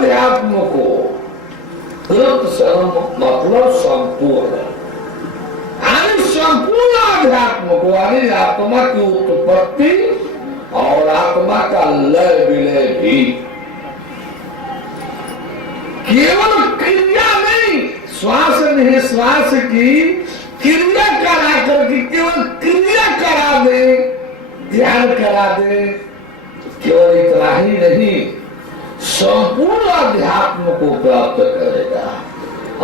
अध्यात्म को कृत सर्व मतलब संपूर्ण, संपूर्ण अध्यात्म को यानी आत्मा की उत्पत्ति और आत्मा का लय विलय भी केवल क्रिया नहीं, श्वास निश्वास की क्रिया करा करके केवल क्रिया करा दे, ध्यान करा दे, केवल इतना ही नहीं संपूर्ण अध्यात्म को प्राप्त करेगा।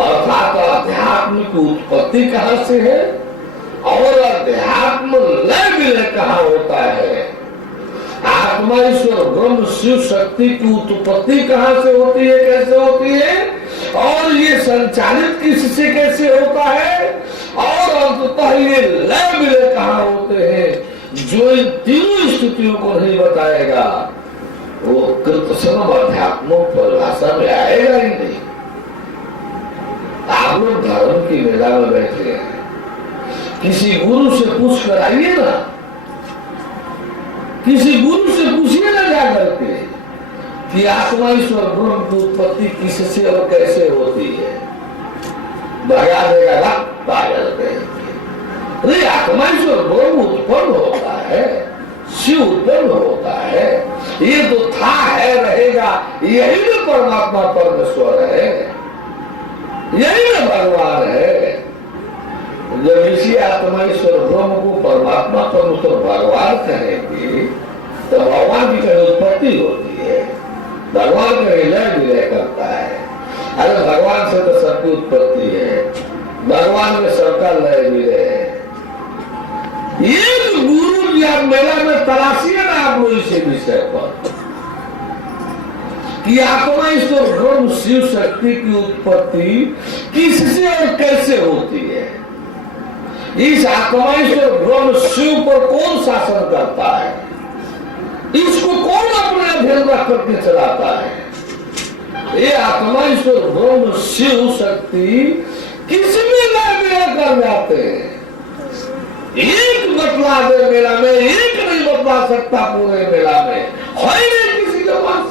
अर्थात अध्यात्म की उत्पत्ति कहां से है और अध्यात्म लय विलय कहां होता है, आत्मा ईश्वर ब्रह्म शिव शक्ति की उत्पत्ति कहां से होती है, कैसे होती है, और ये संचालित किससे कैसे होता है, और अंततः ये लय विलय कहां होते हैं। जो इन तीनों स्थितियों को नहीं बताएगा वो कृतसर्व अध्यात्म परिभाषा में आएगा ही नहीं। आप लोग धर्म की मेला में बैठे हैं, किसी गुरु से पूछ कर आइए ना, किसी गुरु से पूछिए ना जा करके कि आत्मा ईश्वर ब्रह्म की उत्पत्ति किससे और कैसे होती है, बता देगा अरे आत्मा ईश्वर ब्रह्म उत्पन्न होता है, शिव उत्पन्न होता है, ये तो था है रहेगा, यही तो परमात्मा परमेश्वर है, यही ना भगवान है। जब इसी आत्मा ईश्वर ब्रह्म को परमात्मा परमेश्वर भगवान कहेंगे तो भगवान की कहीं उत्पत्ति होती है, भगवान कहीं लय विलय करता है। अरे भगवान से तो सबकी उत्पत्ति है, भगवान में सबका लय विलय है। एक गुरु या मेला में तलाशिए ना आप लोग इसी विषय पर कि आत्मा ईश्वर ब्रह्म शिव शक्ति की उत्पत्ति किससे और कैसे होती है, इस आत्मा ईश्वर ब्रह्म शिव पर कौन शासन करता है, इसको कौन अपने अधीन रख करके चलाता है। ये आत्मा ईश्वर ब्रह्म शिव शक्ति किसमें लय विलय कर जाते हैं। एक बतला दे मेला में, एक नहीं बतला सकता पूरे मेला में, है नहीं किसी के पास,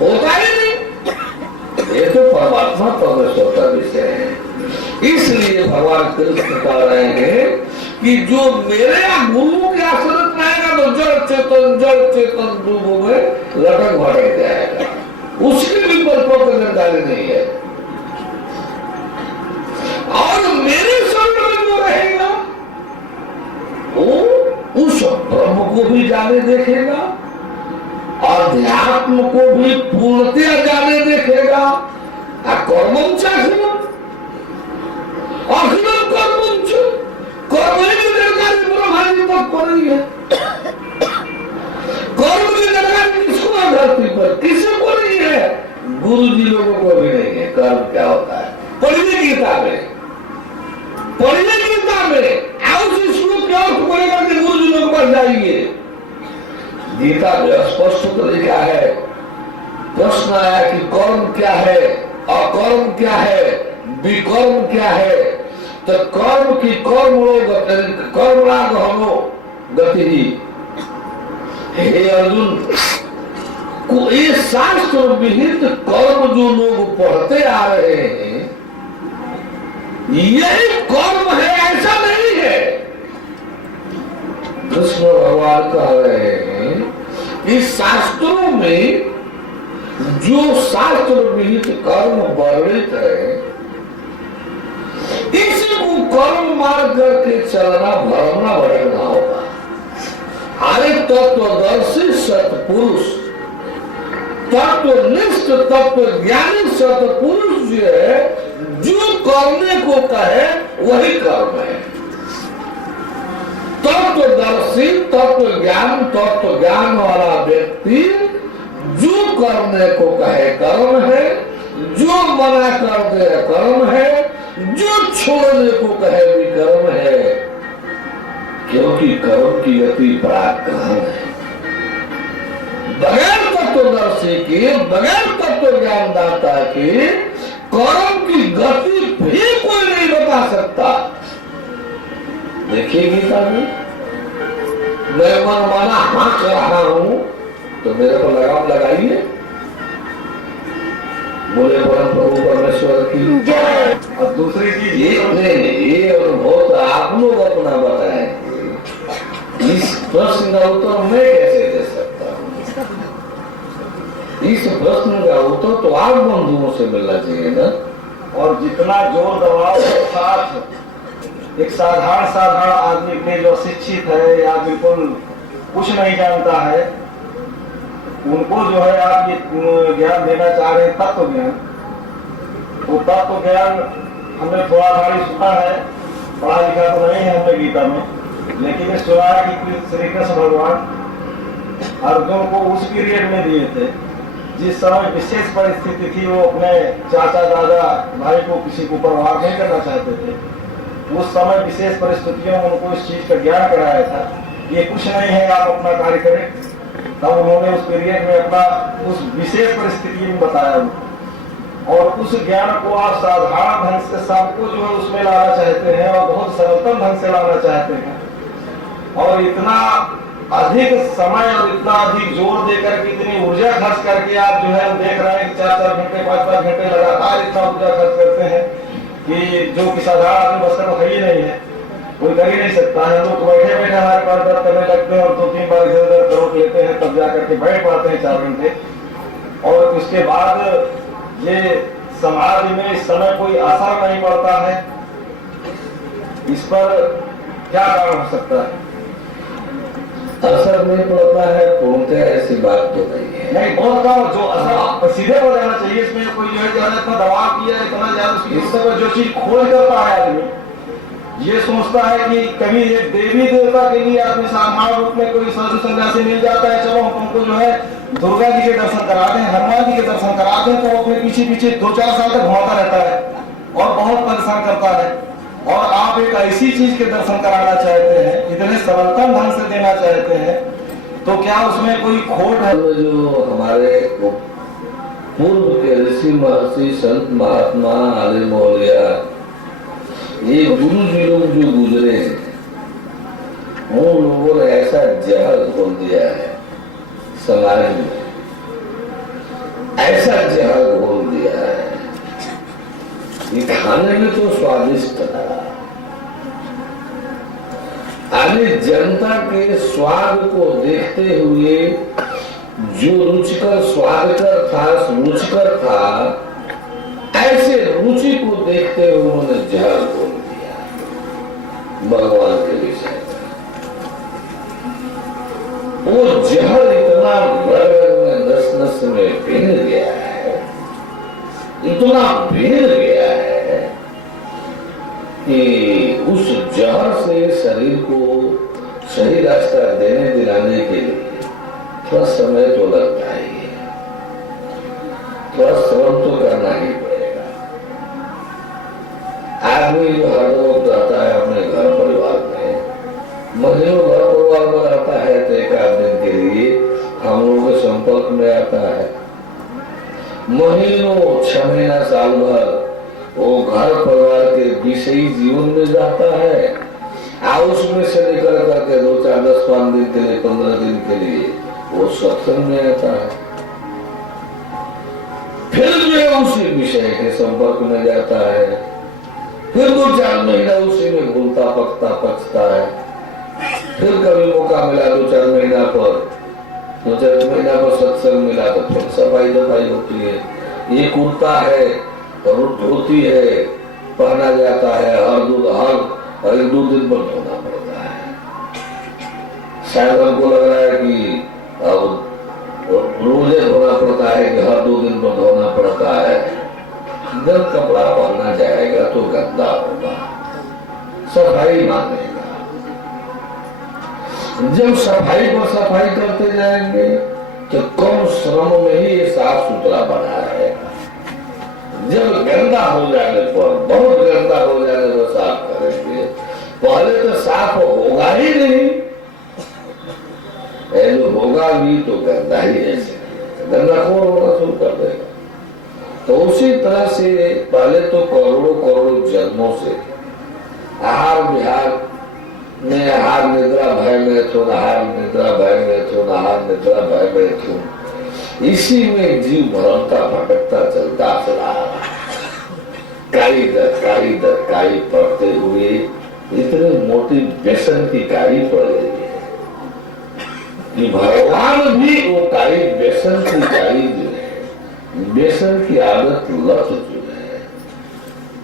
होता ही नहीं। ये तो परमात्मा परमेश्वर का विषय है। इसलिए भगवान कृष्ण कह रहे हैं कि जो मेरे यहाँ गुरु के आश्रित रहेगा तो जड़ चेतन डूबों में लटक भटक जाएगा, उसकी भी पर जानकारी नहीं है। और मेरे शरीर में जो रहेगा वो उस ब्रह्म को भी जाने देखेगा, अध्यात्म को भी पूर्णतया जाने देखेगा। कर्मम चाहिए अखिलम कर्मंच, कर्म की जानकारी ब्रह्मांड तक पर ही है। कर्म की जानकारी किसको है धरती पर, किसी को नहीं है, गुरु जी लोगों को भी नहीं है। कर्म क्या होता है पढ़िए गीता में, पढ़िए गीता में श्लोक क्या पढ़ेगा कि गुरु जी लोग पर जाइए। गीता में स्पष्ट तो लिखा है, प्रश्न आया कि कर्म क्या है, अकर्म क्या है, विकर्म क्या है, तो कर्म की कर्म राग हनो गति ही। हे अर्जुन, ये शास्त्र विहित कर्म जो लोग पढ़ते आ रहे हैं यही कर्म है, ऐसा नहीं है। कृष्ण भगवान कह रहे हैं इस शास्त्रों में जो शास्त्र विहित कर्म वर्णित है इसी को कर्म मार्ग करके चलना भरना भटकना होगा। अरे तत्वदर्शी सतपुरुष, तत्वनिष्ठ तत्व ज्ञानी सतपुरुष जो है, जो करने को कहे वही कर्म है। तत्वदर्शी तत्व ज्ञान वाला व्यक्ति जो करने को कहे कर्म है, जो मना कर दे कर्म है, जो छोड़ने को कहे भी कर्म है, क्योंकि कर्म की गति पराक्रम है। बगैर तत्वदर्शी के, बगैर तत्व ज्ञानदाता के कर्म की गति भी कोई नहीं बता सकता। देखिए गीता में मैं मन माना हाँक रहा हूं तो मेरे को लगाम लगाइए, बोले परम प्रभु परमेश्वर की जय। और दूसरी चीज ये अनुभव तो आप लोग अपना बताएं। इस प्रश्न का उत्तर मैं कैसे दे सकता हूँ? इस प्रश्न का उत्तर तो आप बंधुओं से मिलना चाहिए ना। और जितना जोर दबाव के साथ एक साधारण आदमी के जो शिक्षित है या बिल्कुल कुछ नहीं जानता है, उनको जो है आप ये ज्ञान देना चाह रहे हैं, तत्व ज्ञान। तो तत्व ज्ञान हमने थोड़ा भारी सुना है, पढ़ा लिखा तो नहीं है हमने गीता में, लेकिन इस सुना है कि श्री कृष्ण भगवान अर्जुन को उस पीरियड में दिए थे जिस समय विशेष परिस्थिति थी। वो अपने चाचा दादा भाई को किसी को प्रभाव नहीं करना चाहते थे। उस समय विशेष परिस्थितियों में उनको इस चीज का ज्ञान कराया था, ये कुछ नहीं है, आप अपना कार्य करें। तब उन्होंने उस पीरियड में अपना उस विशेष परिस्थिति में बताया, और उस ज्ञान को आप साधारण ढंग से सबको जो है उसमें लाना चाहते हैं और बहुत सरलतम ढंग से लाना चाहते हैं, और इतना अधिक समय और इतना अधिक जोर देकर के इतनी ऊर्जा खर्च करके आप जो है देख रहे हैं कि 4-4 घंटे 5-5 घंटे लगातार इतना ऊर्जा खर्च करते हैं कि जो कि साधारण आदमी बस का है ही नहीं है, कोई कर ही नहीं सकता है। लोग बैठे बैठे हमारे पास दर्द करने लगते हैं और 2-3 बार इधर उधर रोक लेते हैं, तब जाकर के बैठ पाते हैं 4 घंटे। और उसके बाद ये समाज में इस समय कोई असर नहीं पड़ता है, इस पर क्या कारण हो सकता है? असर नहीं पड़ता है, पूर्णतः ऐसी बात तो नहीं है। नहीं, बहुत का जो असर सीधे हो जाना चाहिए, इसमें कोई जो है ज्यादा इतना दबाव किया, इतना ज्यादा उसकी पर जो चीज खोज करता है आदमी, ये सोचता है कि कभी एक देवी देवता के लिए आदमी साधारण रूप में कोई साधु सन्यासी मिल जाता है, चलो हम तुमको जो है दुर्गा जी के दर्शन करा दें, हनुमान जी के दर्शन करा दें, तो अपने पीछे पीछे 2-4 साल तक घुमाता रहता है और बहुत परेशान करता है। और आप एक ऐसी चीज के दर्शन कराना चाहते हैं, इतने सरलतम ढंग से देना चाहते हैं, तो क्या उसमें कोई खोट है? जो हमारे पूर्व के ऋषि महर्षि संत महात्मा आलिम औलिया, ये गुरु जी लोग जो गुजरे हैं, उन लोगों ने ऐसा जहर घोल दिया है समाज में, ऐसा जहर घोल दिया है, ये खाने में तो स्वादिष्ट था, आगे जनता के स्वाद को देखते हुए जो रुचिकर स्वादकर था, रुचिकर था, ऐसे रुचि को देखते हुए उन्होंने जहर बोल दिया भगवान के विषय में। वो जहर इतना में नस नस में भिन गया है, इतना भिन गया है कि उस जहर से शरीर को सही रास्ता देने दिलाने के लिए थोड़ा समय तो लगता ही है, थोड़ा श्रम तो करना ही पड़ेगा। आदमी जो हर वक्त रहता है अपने घर परिवार में, महीनों घर परिवार में रहता है, तो एक आध दिन के लिए हम लोगों के संपर्क में आता है, महीनों 6 महीना साल भर वो घर परिवार के विषयी जीवन में जाता है, उसमें से निकल करके 2-4 10-5 दिन के लिए 15 दिन के लिए वो सत्संग में आता है, फिर जो उसी विषय के संपर्क में जाता है, फिर 2-4 महीना उसी में घूमता पकता है, फिर कभी मौका मिला 2-4 महीना पर, 2-4 महीना पर सत्संग मिला तो फिर सफाई दफाई होती है, ये कुर्ता है धोती है पहना जाता है, हर 1-2 दिन पर धोना पड़ता है। शायद हमको लग रहा है कि अब रोजे धोना पड़ता है कि हर 2 दिन पर धोना पड़ता है। जब कपड़ा पहना जाएगा तो गंदा होगा, सफाई मांगेगा। जब सफाई पर सफाई करते जाएंगे तो कम श्रम में ही ये साफ सुथरा बना रहेगा। जब गंदा हो जाने पर, बहुत गंदा हो जाने पर साफ करेंगे, पहले तो साफ होगा ही नहीं, जो होगा भी तो गंदा ही ऐसे गंदाखोर होना शुरू कर देगा। तो उसी तरह से पहले तो करोड़ों जन्मों से आहार विहार में, आहार निद्रा भय में थो, आहार निद्रा भय में थो, आहार निद्रा भय में थो, इसी में जीव भरमता भटकता चलता दर काई पड़ते हुए इतने मोटी व्यसन की काई पड़ गई है कि भगवान भी वो काई व्यसन की काई जो है, व्यसन की आदत लत जो है,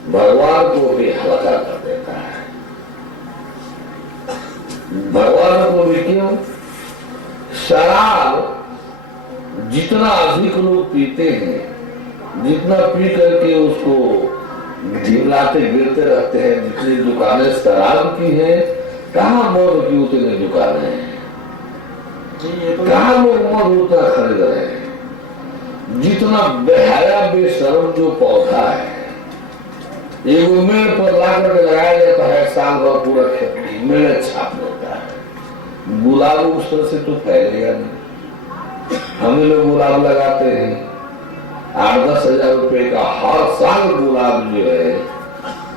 भगवान को भी हल्का कर देता है। भगवान को भी क्यों? शराब जितना अधिक लोग पीते हैं, जितना पी करके उसको झिमलाते गिरते रहते हैं, जितनी दुकानें शराब की हैं, कहाँ मौत की उतनी दुकानें हैं, कहाँ लोग मौत उतना खरीद रहे हैं। जितना बेहया बेशर्म जो पौधा है, एक मेड़ पर ला करके लगाया जाता है, साल भर पूरा खेती मेड़ छाप लेता है। गुलाब उस तरह से तो फैलेगा नहीं। हम लोग गुलाब लगाते हैं, 8-10 हजार रुपए का हर साल गुलाब जो है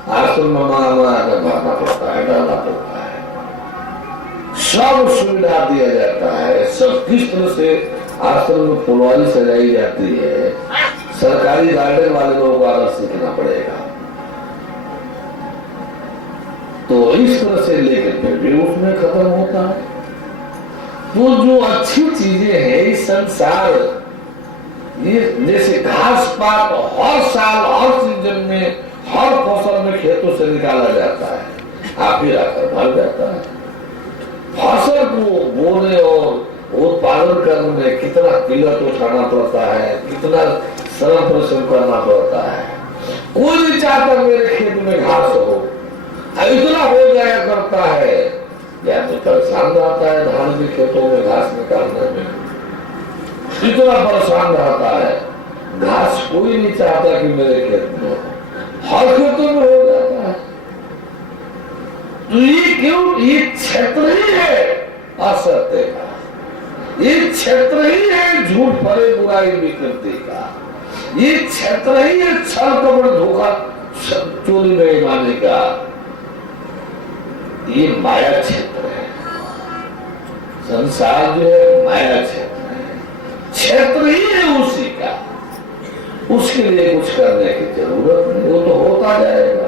आश्रम में मना कर भरना पड़ता है, डालना पड़ता है। सब सुविधा दिया जाता है, सब किस तरह से आश्रम में फुलवारी सजाई जाती है, सरकारी गार्डन वाले लोगों को आदत सीखना पड़ेगा। तो इस तरह से लेकर फिर भी उसमें खत्म होता है। तो जो अच्छी चीजें हैं इस संसार, ये जैसे घास पात हर साल हर सीजन में हर फसल में खेतों से निकाला जाता है, आखिर आकर भर जाता है। फसल को बोने और उत्पादन करने में कितना किल्लत उठाना पड़ता है, कितना श्रम परिश्रम करना पड़ता है। कोई नहीं चाहता मेरे खेत में घास हो, इतना हो जाया करता है, या तो परेशान रहता है धान के खेतों में घास निकालने में, इतना परेशान रहता है। घास कोई नहीं चाहता कि मेरे खेत में हो, हर खेतों में हो जाता है। तो ये क्यों? ये क्षेत्र ही है असत्य का, ये क्षेत्र ही है झूठ भरे बुराई विकृति का, ये क्षेत्र ही है छल कपट धोखा चोरी बेईमानी का। ये माया क्षेत्र है, संसार जो है माया क्षेत्र है, क्षेत्र ही है उसी का। उसके लिए कुछ करने की जरूरत नहीं, वो तो होता जाएगा।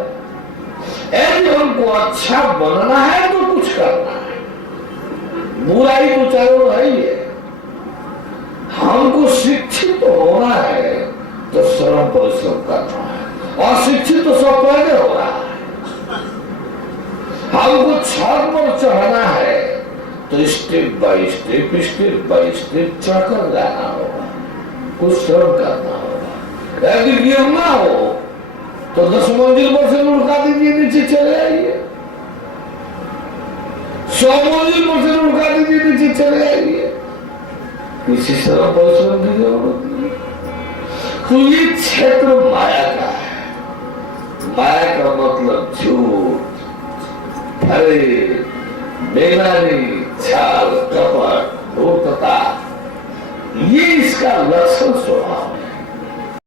यदि हमको अच्छा बनना है तो कुछ करना है, बुराई तो चारों है ही है। हमको शिक्षित होना है तो श्रम परिश्रम करना है, और शिक्षित तो सब पहले हो रहा है। हमको छत पर चढ़ना है तो स्टेप बाय स्टेप चढ़कर जाना होगा, कुछ श्रम करना होगा। यदि गिरना हो तो 10 मंजिल पर से लुढ़का दीजिए, नीचे चले आइए। 100 मंजिल पर से लुढ़का दीजिए, नीचे चले आइए। किसी श्रम परिश्रम की जरूरत नहीं। तो ये क्षेत्र माया का है। माया का मतलब झूठ, अरे बेईमानी, छल कपट, धूर्तता, ये इसका लक्षण स्वभाव है।